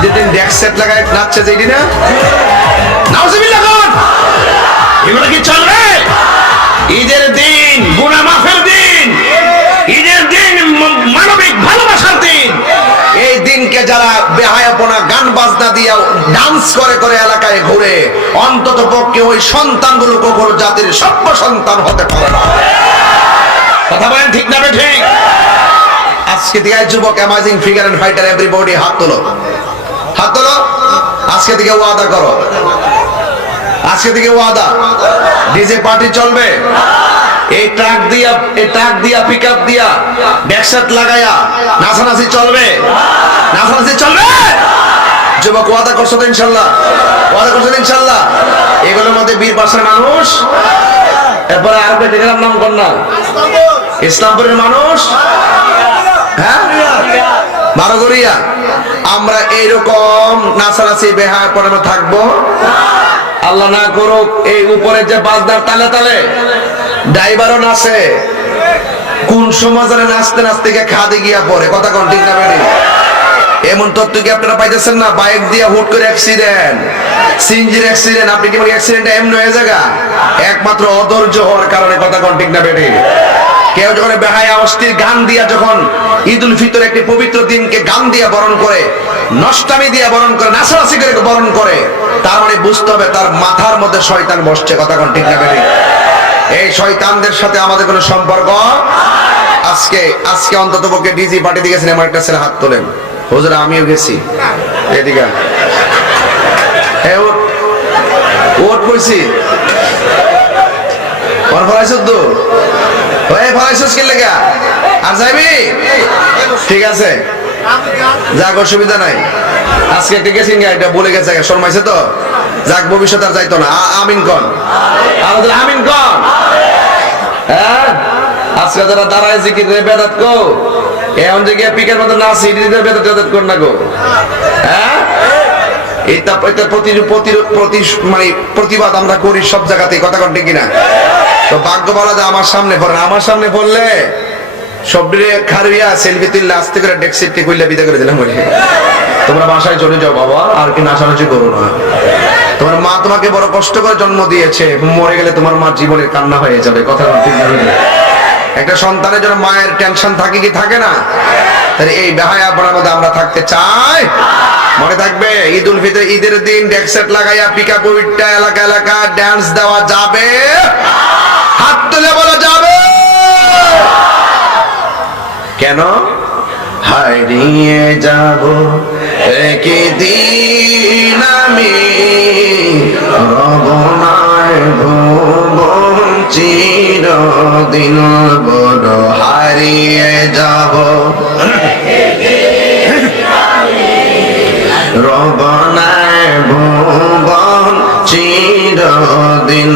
ঈদের দিন সেট লাগায়, নাচছে যেটি না এগুলো কি চলবে? ঈদের দিন মাফের দিন, ঈদের দিন মানবিক ভালোবাসার দিন। এই দিনকে যারা বেহায়াপনা, গান বাজনা দিয়া ডান্স করে করে এলাকায় ঘুরে, অন্তত পক্ষে ওই সন্তানগুলো কখনো জাতির সভ্য সন্তান হতে পারে না। কথা বলেন ঠিক না ঠিক? আজকে থেকে যুবক amazing figure and fighter everybody হাত তোলো। হাত তোলো। আজকে থেকে ওয়াদা করো। আজকে থেকে ওয়াদা। ডিজে পার্টি চলবে। এই ট্রাক দিয়া, এই ট্রাক দিয়া পিকআপ দিয়া ব্যাকসাট লাগায়া নাচানাচি চলবে। নাচানাচি চলবে? যুবক, ওয়াদা করছ তো ইনশাল্লাহ? ওয়াদা করছ ইনশাল্লাহ? এগুলোর মধ্যে বীর পাশের মানুষ। এরপরে আর দেখলাম নাম না ইসলামপুরের মানুষ। হ্যাঁ? বারোগরিয়া আমরা এইরকম নাচানাচি বেহা পরে থাকব? আল্লাহ না করুক, এই উপরে যে বাজদার তালে তালে ড্রাইভারও নাচে, কোন সমাজে নাচতে নাচতে গিয়ে খাদে গিয়া পরে কথা কোন ঠিক না এমন তথ্য কি আপনারা পাইতেছেন না? বাইক দিয়ে হুট করে অ্যাক্সিডেন্ট সিঞ্জির অ্যাক্সিডেন্ট আপনি কি বলি অ্যাক্সিডেন্ট এমন হয়ে জায়গা একমাত্র অধৈর্য হওয়ার কারণে কথা কোন ঠিক না বেরি কেউ যখন বেহায়া, অস্থির গান দিয়া যখন ঈদ উল ফিতর একটি পবিত্র দিনকে গান দিয়া বরণ করে, নষ্টামি দিয়া বরণ করে নাচানাচি করে বরণ করে, তার মানে বুঝতে হবে তার মাথার মধ্যে শয়তান বসছে, কথা কোন ঠিক না এই শয়তানদের সাথে আমাদের কোনো সম্পর্ক? আজকে আজকে অন্তত পক্ষে ডিজি পার্টি দিকে সিনেমা একটা ছেলে হাত তোলেন। হুজুর, আমিও গেছি। এদিকে ওট ওট কইছি। ওর শর্মাইছে তো। যাক ভবিষ্যৎ আর যাইতো না। আমিন কন। আমিন কন। হ্যাঁ? আজকে যারা দাঁড়ায় বেদাত কো, এখন যে পিকের মতো না সিডি বেদাত কর না গো। হ্যাঁ? এটা প্রতি প্রতি মানে প্রতিবাদ আমরা করি সব জায়গাতে কথা কন ঠিক কিনা? তো ভাগ্য বলা যে আমার সামনে পড়ে আমার সামনে পড়লে একটা সন্তানের জন্য মায়ের টেনশন থাকে কি থাকে না? এই বেহায়া আপনার মধ্যে আমরা থাকতে চাই। মনে থাকবে ঈদ উল ফিতর ঈদের দিন ডেকসেট লাগাইয়া পিকা পুইটটা এলাকা এলাকা ড্যান্স দেওয়া যাবে। হাত তুলে বলা যাবে। কেন? হারিয়ে যাব একদিন আমি। রবনায় ভুবন চিরদিন বড় হারিয়ে যাব। রবনায় ভুবন চিরদিন